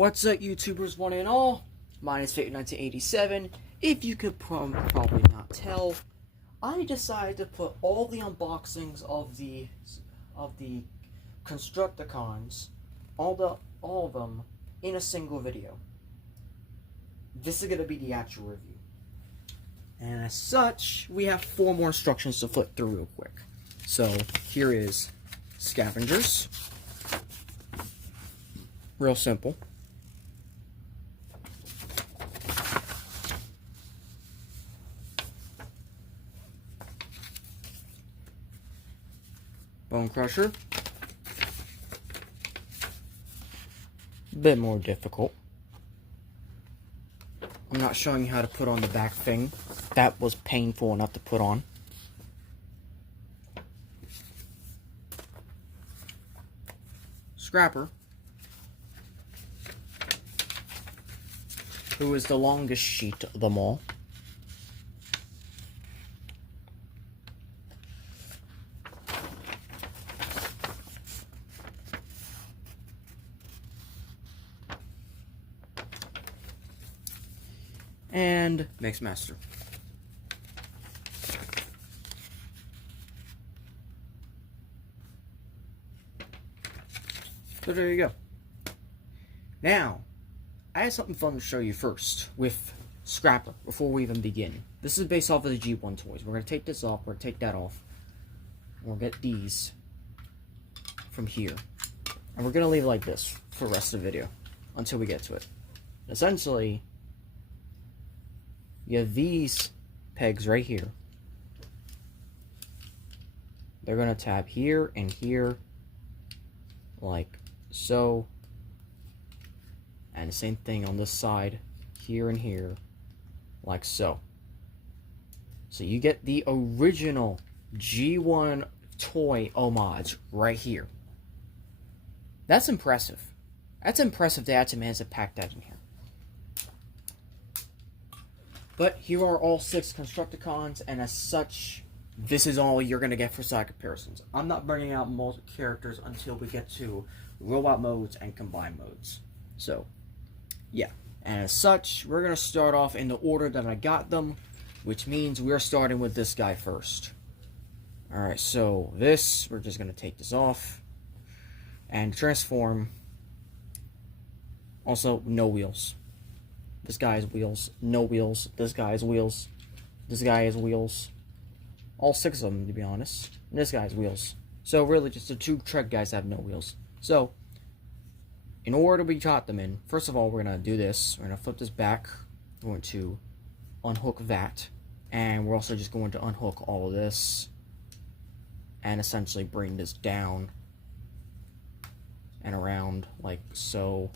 What's up, YouTubers one and all? Mine is Fate1987. If you could probably not tell, I decided to put all the unboxings of the Constructicons, all of them, in a single video. This is gonna be the actual review. And as such, we have 4 more instructions to flip through real quick. So here is Scavengers. Real simple. Bone Crusher. Bit more difficult. I'm not showing you how to put on the back thing. That was painful enough to put on. Scrapper, who is the longest sheet of them all. And Mixmaster. So there you go. Now, I have something fun to show you first with Scrapper before we even begin. This is based off of the G1 toys. We're going to take this off, we're going to take that off. We'll get these from here. And we're going to leave it like this for the rest of the video until we get to it. Essentially, you have these pegs right here. They're going to tab here and here, like so. And the same thing on this side, here and here, like so. So you get the original G1 toy homage right here. That's impressive. That's impressive they actually managed to pack that in here. But here are all 6 Constructicons, and as such, this is all you're going to get for side comparisons. I'm not bringing out most characters until we get to robot modes and combined modes. So, yeah. And as such, we're going to start off in the order that I got them, which means we're starting with this guy first. Alright, so this, we're just going to take this off. And transform. Also, no wheels. This guy has wheels, no wheels. This guy has wheels. This guy has wheels. All 6 of them, to be honest. And this guy has wheels. So really, just the 2 Trek guys have no wheels. So, in order we got them in, first of all, we're going to do this. We're going to flip this back. We're going to unhook that. And we're also just going to unhook all of this. And essentially bring this down. And around, like so.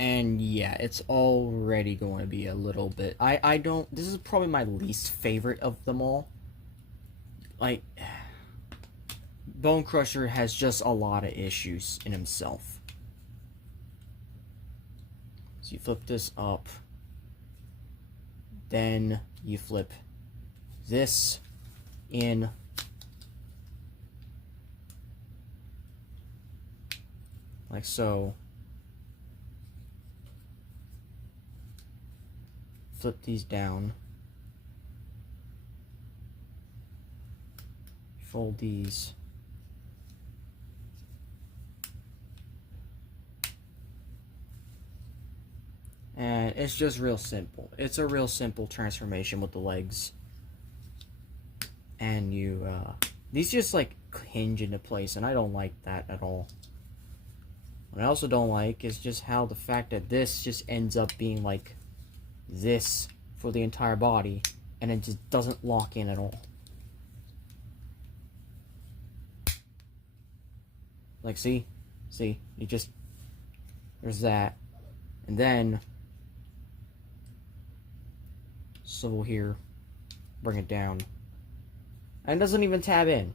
And yeah, it's already going to be a little bit... this is probably my least favorite of them all. Like, Bone Crusher has just a lot of issues in himself. So you flip this up. Then you flip this in. Like so. Flip these down. Fold these. And it's just real simple. It's a real simple transformation with the legs. And you, these just like hinge into place, and I don't like that at all. What I also don't like is just how the fact that this just ends up being like this for the entire body, and it just doesn't lock in at all. Like, see, you just, there's that, and then swivel here, bring it down, and it doesn't even tab in.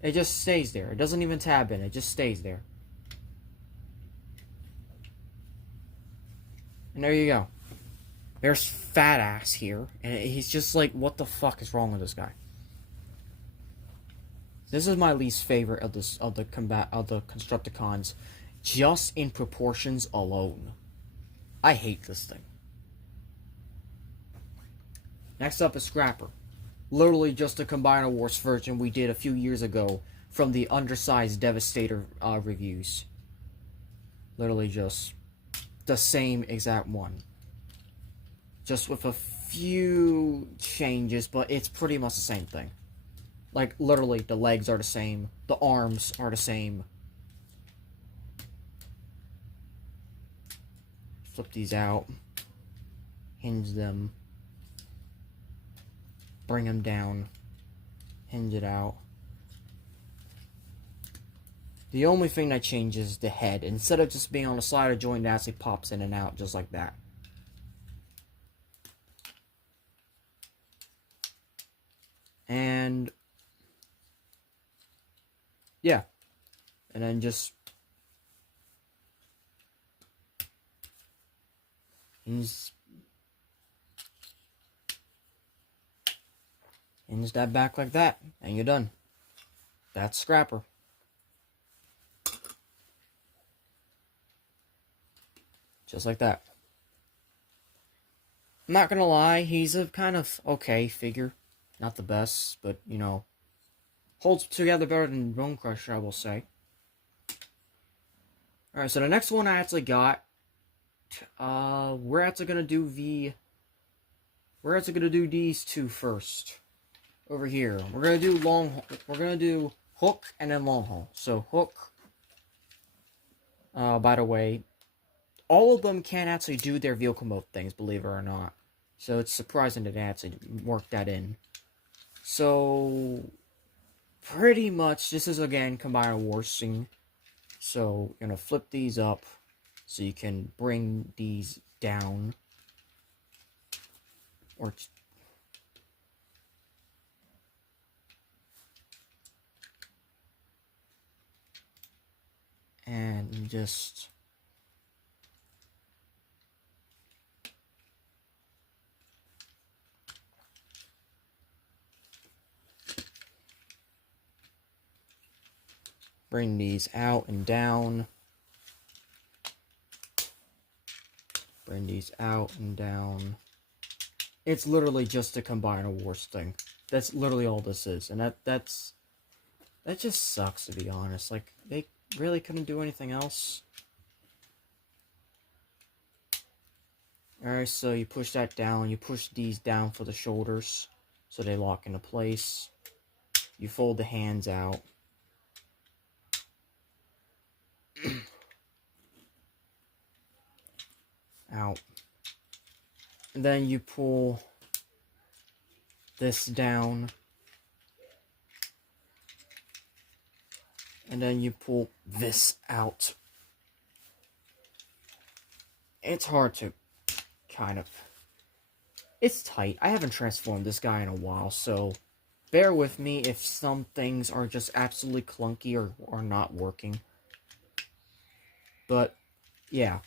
It just stays there. It doesn't even tab in. It just stays there. And there you go. There's Fat Ass here, and he's just like, what the fuck is wrong with this guy? This is my least favorite of the Constructicons. just in proportions alone. I hate this thing. Next up is Scrapper. Literally just a Combiner Wars version we did a few years ago from the undersized Devastator reviews. Literally just the same exact one. Just with a few changes, but it's pretty much the same thing. Like, literally, the legs are the same. The arms are the same. Flip these out. Hinge them. Bring them down. Hinge it out. The only thing that changes is the head. Instead of just being on the slider joint, it actually pops in and out just like that. And yeah. And then just hinge that back like that, and you're done. That's Scrapper. Just like that. I'm not gonna lie, he's a kind of okay figure. Not the best, but, you know, holds together better than Bone Crusher, I will say. Alright, so the next one I actually got, we're actually gonna do these two first. Over here. We're gonna do Hook and then Long Haul. So Hook, by the way, all of them can actually do their vehicle mode things, believe it or not. So it's surprising that they actually worked that in. So, pretty much, this is, again, Combiner Wars thing. So, you're going to flip these up so you can bring these down. Or... and just... bring these out and down. Bring these out and down. It's literally just a Combiner Wars thing. That's literally all this is. And that just sucks, to be honest. Like, they really couldn't do anything else. Alright, so you push that down. You push these down for the shoulders so they lock into place. You fold the hands out. Out. And then you pull this down. And then you pull this out. It's hard to kind of... it's tight. I haven't transformed this guy in a while, so bear with me if some things are just absolutely clunky or are not working. But, yeah.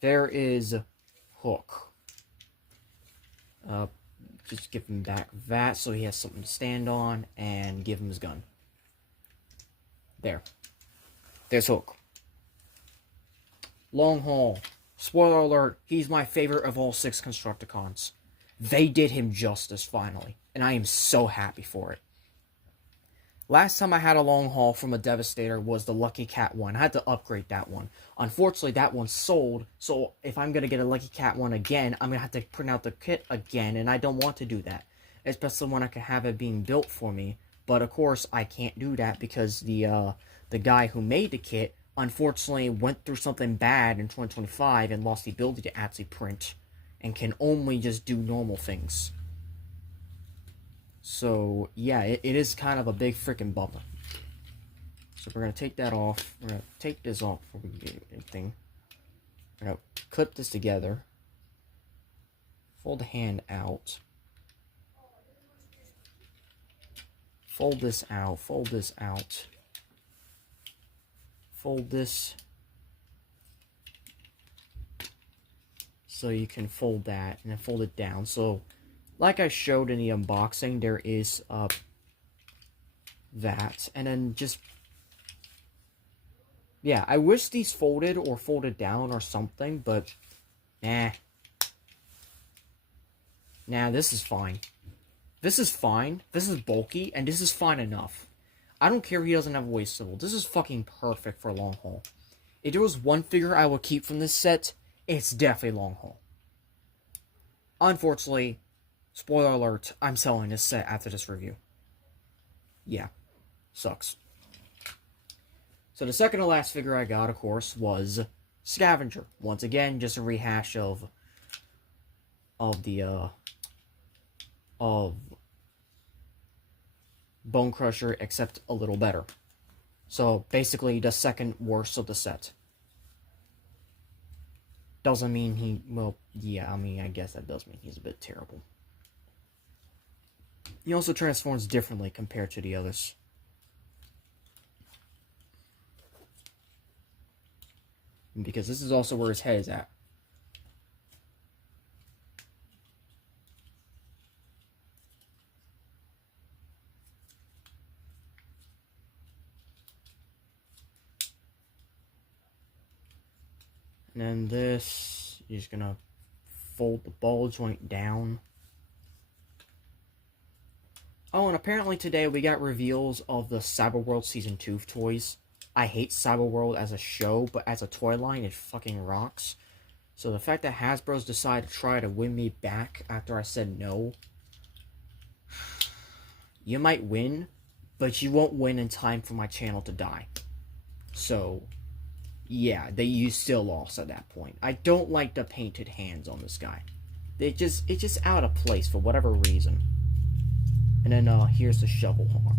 There is Hook. Just give him back that so he has something to stand on, and give him his gun. There. There's Hook. Long Haul. Spoiler alert, he's my favorite of all 6 Constructicons. They did him justice, finally, and I am so happy for it. Last time I had a Long Haul from a Devastator was the Lucky Cat one. I had to upgrade that one. Unfortunately, that one sold, so if I'm going to get a Lucky Cat one again, I'm going to have to print out the kit again, and I don't want to do that. Especially when I can have it being built for me. But, of course, I can't do that because the guy who made the kit, unfortunately, went through something bad in 2025 and lost the ability to actually print, and can only just do normal things. So, yeah, it is kind of a big freaking bummer. So we're going to take that off. We're going to take this off before we do anything. We're going to clip this together. Fold the hand out. Fold this out. Fold this out. Fold this. So you can fold that and then fold it down. So, like I showed in the unboxing, there is that, and then just Yeah, I wish these folded or folded down or something, but nah. Nah, this is fine. This is fine. This is bulky, and this is fine enough. I don't care if he doesn't have a waist swivel. This is fucking perfect for long haul. If there was one figure I would keep from this set, it's definitely long haul. Unfortunately, spoiler alert, I'm selling this set after this review. Yeah, sucks. So the second to last figure I got, of course, was Scavenger. Once again, just a rehash of Bone Crusher, except a little better. So basically, the second worst of the set. Doesn't mean he, well, yeah, I mean, I guess that does mean he's a bit terrible. He also transforms differently compared to the others. Because this is also where his head is at. And then this, you're just gonna fold the ball joint down. Oh, and apparently today we got reveals of the Cyberworld Season 2 toys. I hate Cyberworld as a show, but as a toy line, it fucking rocks. So the fact that Hasbro's decided to try to win me back after I said no. You might win, but you won't win in time for my channel to die. So, yeah, you still lost at that point. I don't like the painted hands on this guy. It's just out of place for whatever reason. And then here's the shovel arm.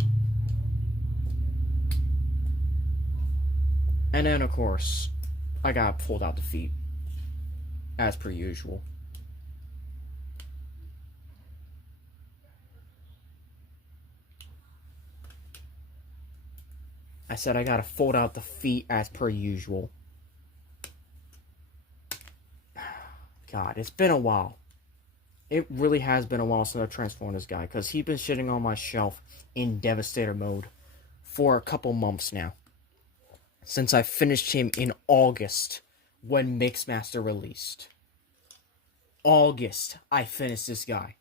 And then of course, I got pulled out the feet. As per usual. I said I gotta fold out the feet as per usual. God, it's been a while. It really has been a while since I've transformed this guy, because he's been shitting on my shelf in Devastator mode for a couple months now. Since I finished him in August, when Mixmaster released. August, I finished this guy.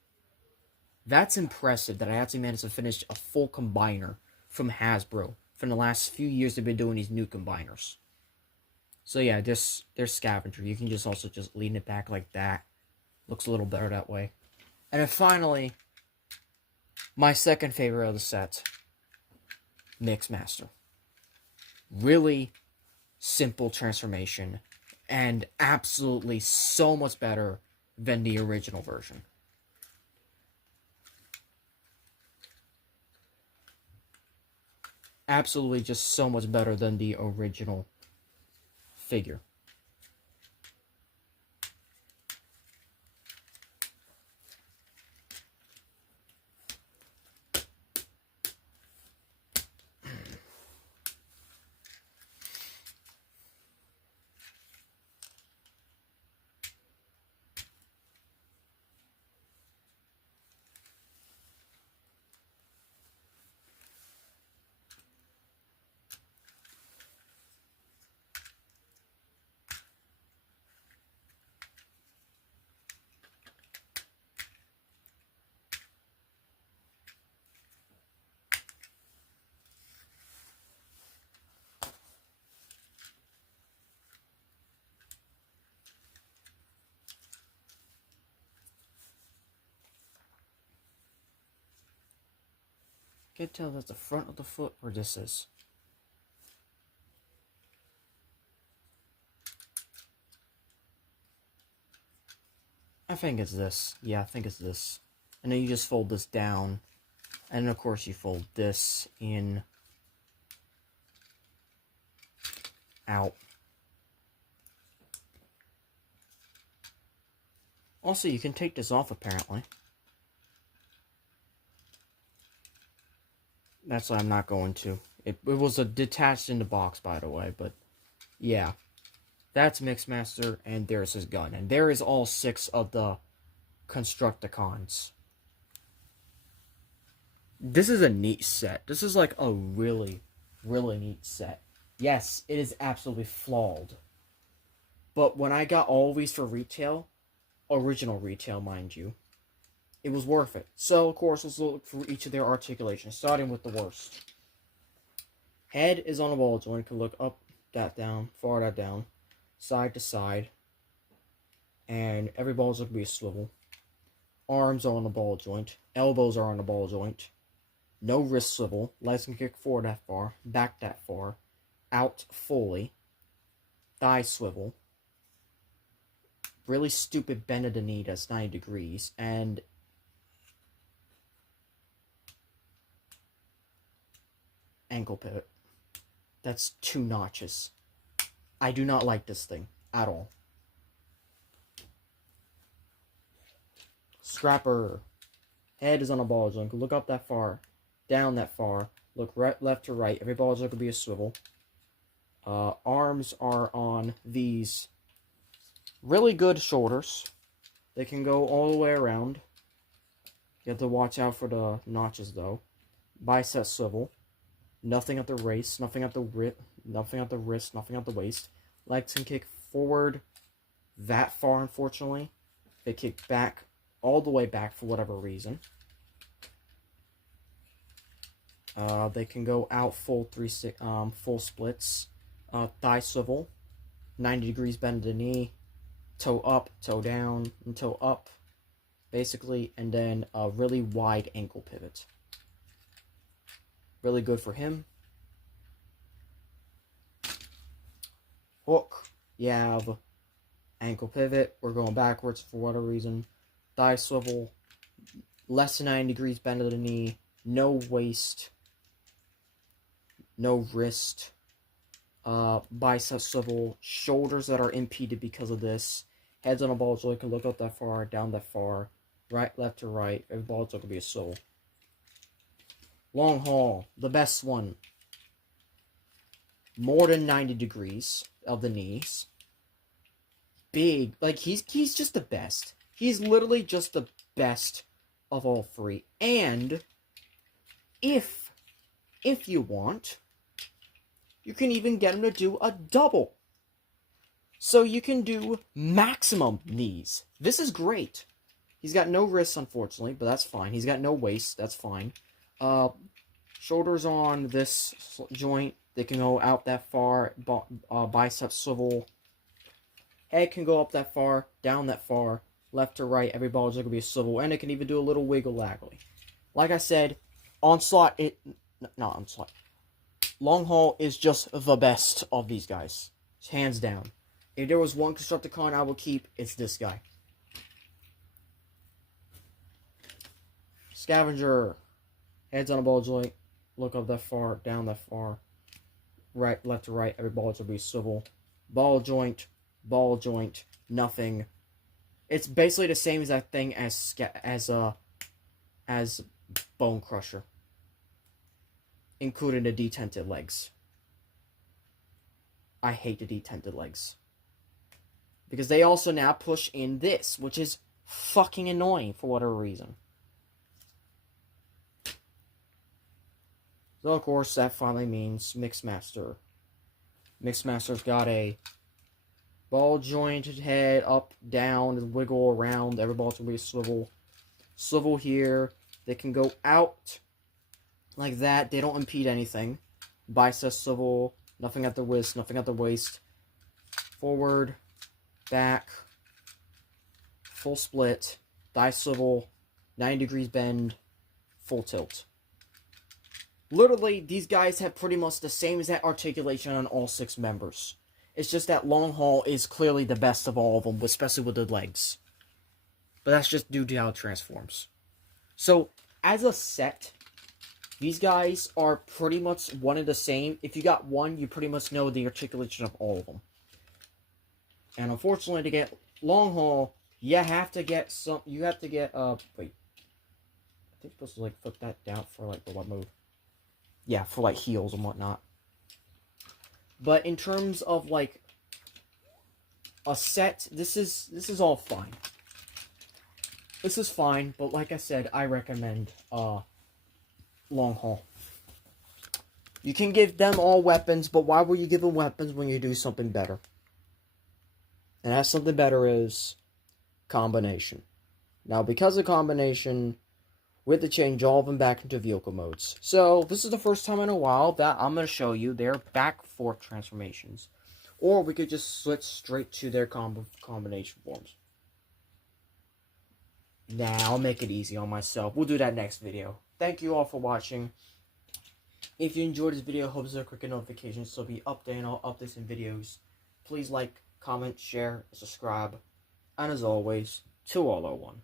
That's impressive that I actually managed to finish a full combiner from Hasbro. From the last few years they've been doing these new combiners. So yeah, there's Scavenger. You can just also just lean it back like that. Looks a little better that way. And then finally, my second favorite of the set, Mixmaster. Really simple transformation, and absolutely so much better than the original version. Absolutely just so much better than the original figure. Can't tell if that's the front of the foot or this is. I think it's this. Yeah, I think it's this. And then you just fold this down. And then of course you fold this in. Out. Also, you can take this off apparently. That's why I'm not going to. It was a detached in the box, by the way, but yeah. That's Mixmaster, and there's his gun. And there is all 6 of the Constructicons. This is a neat set. This is like a really, really neat set. Yes, it is absolutely flawed. But when I got all these for retail, original retail, mind you, it was worth it. So, of course, let's look for each of their articulations, starting with the worst. Head is on a ball joint. Can look up, that down, far that down, side to side, and every ball joint can be a swivel. Arms are on the ball joint. Elbows are on the ball joint. No wrist swivel. Legs can kick forward that far, back that far, out fully. Thigh swivel. Really stupid bend of the knee that's 90 degrees, and ankle pivot. That's 2 notches. I do not like this thing at all. Scrapper. Head is on a ball joint. Look up that far, down that far. Look right, left to right. Every ball joint could be a swivel. Arms are on these really good shoulders. They can go all the way around. You have to watch out for the notches though. Bicep swivel. Nothing at the waist, nothing at the nothing at the wrist, nothing at the waist. Legs can kick forward that far, unfortunately. They kick back, all the way back for whatever reason. They can go out full full splits. Thigh swivel, 90 degrees bend to the knee, toe up, toe down, and toe up, basically, and then a really wide ankle pivot. Really good for him. Hook, you have ankle pivot. We're going backwards for whatever reason. Thigh swivel, less than 90 degrees bend to the knee, no waist, no wrist. Bicep swivel, shoulders that are impeded because of this. Heads on a ball joint, can look up that far, down that far, right, left to right. Every ball joint can be a swivel. Long haul, the best one. More than 90 degrees of the knees. Big, like he's just the best. He's literally just the best of all three. And if you want, you can even get him to do a double. So you can do maximum knees. This is great. He's got no wrists, unfortunately, but that's fine. He's got no waist, that's fine. Shoulders on this joint. They can go out that far. Bicep swivel. Head can go up that far, down that far, left to right. Every ball is going to be a swivel, and it can even do a little wiggle laggly. Like I said, onslaught. Not onslaught. Long haul is just the best of these guys, hands down. If there was one Constructicon I would keep, it's this guy. Scavenger. Heads on a ball joint. Look up that far, down that far. Right, left to right. Every ball will be swivel. Ball joint, nothing. It's basically the same exact thing as Bone Crusher, including the detented legs. I hate the detented legs. Because they also now push in this, which is fucking annoying for whatever reason. So, of course, that finally means Mixmaster. Mixmaster's got a ball-jointed head, up, down, wiggle around. Every ball's going to be a swivel. Swivel here. They can go out like that. They don't impede anything. Bicep swivel. Nothing at the wrist, nothing at the waist. Forward, back, full split, thigh swivel, 90 degrees bend, full tilt. Literally, these guys have pretty much the same exact articulation on all 6 members. It's just that long haul is clearly the best of all of them, especially with the legs. But that's just due to how it transforms. So, as a set, these guys are pretty much one and the same. If you got one, you pretty much know the articulation of all of them. And unfortunately, to get long haul, you have to get some. You have to get wait. I think you're supposed to like flip that down for like the what move? Yeah, for like heals and whatnot. But in terms of like a set, this is all fine. This is fine, but like I said, I recommend long haul. You can give them all weapons, but why would you give them weapons when you do something better? And that something better is combination. Now, because of combination, we have to change all of them back into vehicle modes. So, this is the first time in a while that I'm going to show you their back fork transformations. Or we could just switch straight to their combination forms. Nah, I'll make it easy on myself. We'll do that next video. Thank you all for watching. If you enjoyed this video, hope to click the notifications so be updated on all updates and videos. Please like, comment, share, subscribe. And as always, Til All Are One.